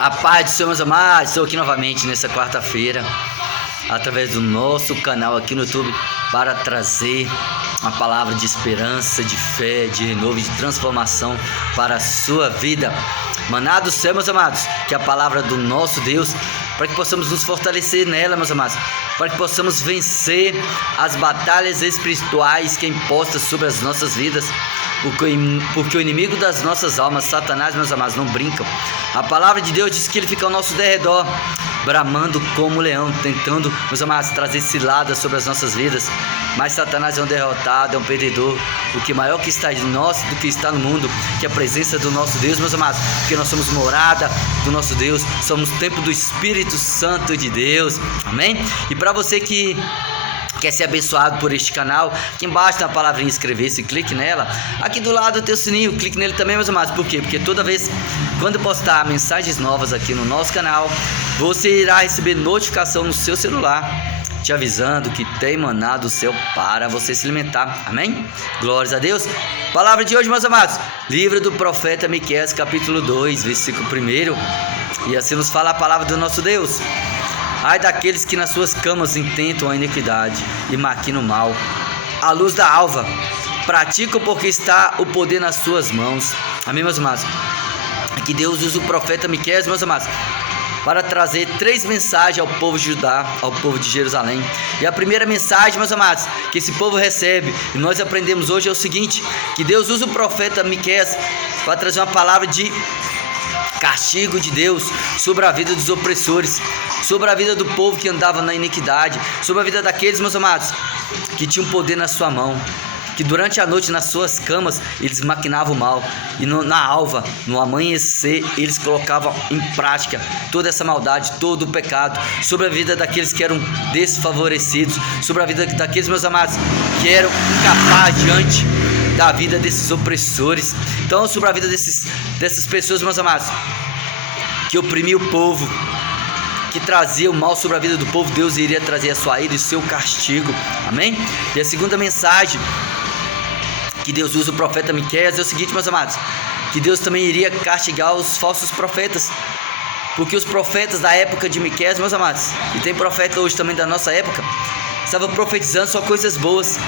A paz do Senhor, meus amados. Estou aqui novamente nessa quarta-feira, através do nosso canal aqui no YouTube, para trazer uma palavra de esperança, de fé, de renovo, de transformação para a sua vida. Maná do céu, meus amados, que a palavra do nosso Deus, para que possamos nos fortalecer nela, meus amados, para que possamos vencer as batalhas espirituais que é impostas sobre as nossas vidas, porque o inimigo das nossas almas, Satanás, meus amados, não brincam. A palavra de Deus diz que ele fica ao nosso derredor, bramando como leão, tentando, meus amados, trazer ciladas sobre as nossas vidas. Mas Satanás é um derrotado, é um perdedor. O que maior que está em nós do que está no mundo, que é a presença do nosso Deus, meus amados, porque nós somos morada do nosso Deus, somos templo do Espírito Santo de Deus, amém? E para você que quer ser abençoado por este canal, aqui embaixo tem a palavrinha inscrever-se, clique nela. Aqui do lado tem o sininho, clique nele também, meus amados. Por quê? Porque toda vez quando eu postar mensagens novas aqui no nosso canal, você irá receber notificação no seu celular, te avisando que tem maná do céu para você se alimentar, amém? Glórias a Deus. Palavra de hoje, meus amados, livro do profeta Miqueias, capítulo 2, versículo 1, e assim nos fala a palavra do nosso Deus. Ai daqueles que nas suas camas intentam a iniquidade e maquinam o mal, à luz da alva, praticam porque está o poder nas suas mãos. Amém, meus amados? Aqui Deus usa o profeta Miqueias, meus amados, para trazer 3 mensagens ao povo de Judá, ao povo de Jerusalém. E a primeira mensagem, meus amados, que esse povo recebe, e nós aprendemos hoje, é o seguinte: que Deus usa o profeta Miqueias para trazer uma palavra de castigo de Deus sobre a vida dos opressores, sobre a vida do povo que andava na iniquidade, sobre a vida daqueles, meus amados, que tinham poder na sua mão, que durante a noite nas suas camas eles maquinavam o mal, e na alva, no amanhecer, eles colocavam em prática toda essa maldade, todo o pecado, sobre a vida daqueles que eram desfavorecidos, sobre a vida daqueles, meus amados, que eram incapazes diante da vida desses opressores. Então, sobre a vida dessas pessoas, meus amados, que oprimiam o povo, que trazia o mal sobre a vida do povo, Deus iria trazer a sua ira e o seu castigo, amém? E a segunda mensagem que Deus usa o profeta Miqueias é o seguinte, meus amados, que Deus também iria castigar os falsos profetas, porque os profetas da época de Miqueias, meus amados, e tem profeta hoje também da nossa época, estavam profetizando só coisas boas,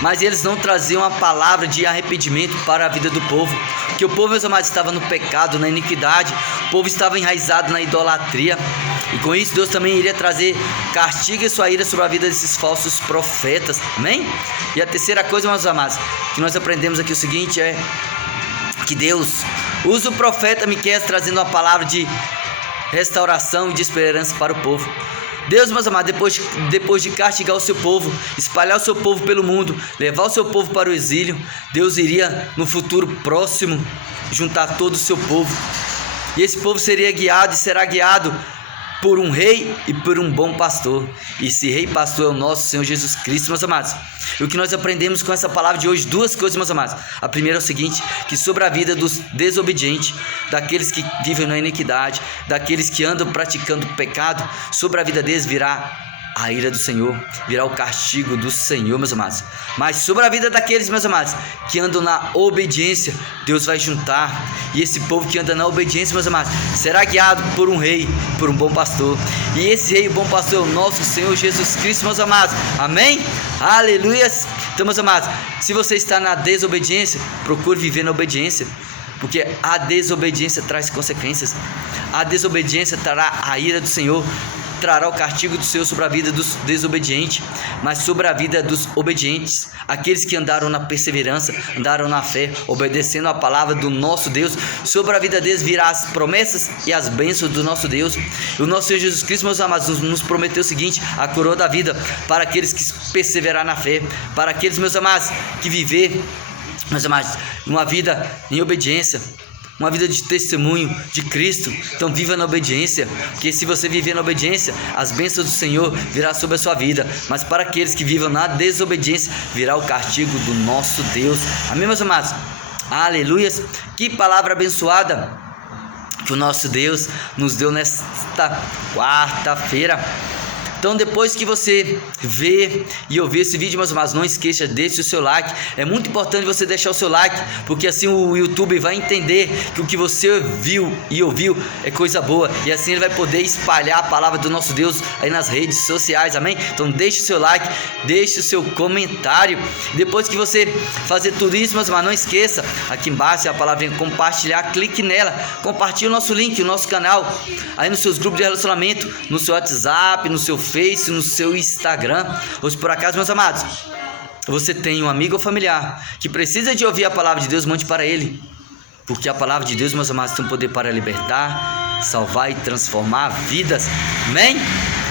mas eles não traziam a palavra de arrependimento para a vida do povo, que o povo, meus amados, estava no pecado, na iniquidade, o povo estava enraizado na idolatria, e com isso Deus também iria trazer castigo e sua ira sobre a vida desses falsos profetas, amém? E a terceira coisa, meus amados, que nós aprendemos aqui, o seguinte é que Deus usa o profeta Miqueias trazendo uma palavra de restauração e de esperança para o povo. Deus, meus amados, depois de castigar o seu povo, espalhar o seu povo pelo mundo, levar o seu povo para o exílio, Deus iria no futuro próximo juntar todo o seu povo, e esse povo seria guiado e será guiado por um rei e por um bom pastor. E esse rei e pastor é o nosso Senhor Jesus Cristo, meus amados. E o que nós aprendemos com essa palavra de hoje, 2 coisas, meus amados. A primeira é o seguinte, que sobre a vida dos desobedientes, daqueles que vivem na iniquidade, daqueles que andam praticando pecado, sobre a vida deles virá a ira do Senhor, virá o castigo do Senhor, meus amados. Mas sobre a vida daqueles, meus amados, que andam na obediência, Deus vai juntar. E esse povo que anda na obediência, meus amados, será guiado por um rei, por um bom pastor. E esse rei e bom pastor é o nosso Senhor Jesus Cristo, meus amados. Amém? Aleluias! Então, meus amados, se você está na desobediência, procure viver na obediência, porque a desobediência traz consequências. A desobediência trará a ira do Senhor, trará o castigo do Senhor sobre a vida dos desobedientes, mas sobre a vida dos obedientes, aqueles que andaram na perseverança, andaram na fé, obedecendo a palavra do nosso Deus, sobre a vida deles virá as promessas e as bênçãos do nosso Deus. E o nosso Senhor Jesus Cristo, meus amados, nos prometeu o seguinte: a coroa da vida para aqueles que perseverar na fé, para aqueles, meus amados, que viver, meus amados, uma vida em obediência, uma vida de testemunho de Cristo. Então viva na obediência, porque se você viver na obediência, as bênçãos do Senhor virá sobre a sua vida. Mas para aqueles que vivam na desobediência, virá o castigo do nosso Deus. Amém, meus amados? Aleluias! Que palavra abençoada que o nosso Deus nos deu nesta quarta-feira. Então depois que você ver e ouvir esse vídeo, meus amados, não esqueça, deixe o seu like. É muito importante você deixar o seu like, porque assim o YouTube vai entender que o que você viu e ouviu é coisa boa, e assim ele vai poder espalhar a palavra do nosso Deus aí nas redes sociais, amém? Então deixe o seu like, deixe o seu comentário. Depois que você fazer tudo isso, meus amados, não esqueça, aqui embaixo a palavra em compartilhar, clique nela, compartilhe o nosso link, o nosso canal, aí nos seus grupos de relacionamento, no seu WhatsApp, no seu Face, no seu Instagram. Ou se por acaso, meus amados, você tem um amigo ou familiar que precisa de ouvir a palavra de Deus, mande para ele, porque a palavra de Deus, meus amados, tem um poder para libertar, salvar e transformar vidas, amém?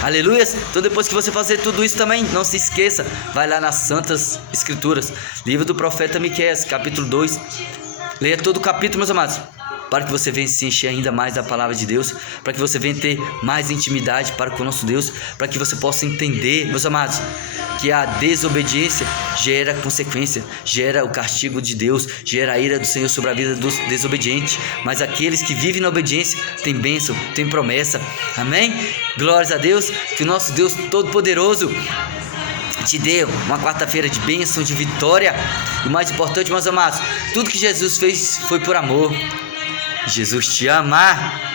Aleluia. Então depois que você fazer tudo isso também, não se esqueça, vai lá nas Santas Escrituras, livro do profeta Miqueias, capítulo 2, leia todo o capítulo, meus amados, para que você venha se encher ainda mais da palavra de Deus, para que você venha ter mais intimidade para com o nosso Deus, para que você possa entender, meus amados, que a desobediência gera consequência, gera o castigo de Deus, gera a ira do Senhor sobre a vida dos desobedientes, mas aqueles que vivem na obediência têm bênção, têm promessa, amém? Glórias a Deus, que o nosso Deus Todo-Poderoso te deu uma quarta-feira de bênção, de vitória, e o mais importante, meus amados, tudo que Jesus fez foi por amor. Jesus te ama.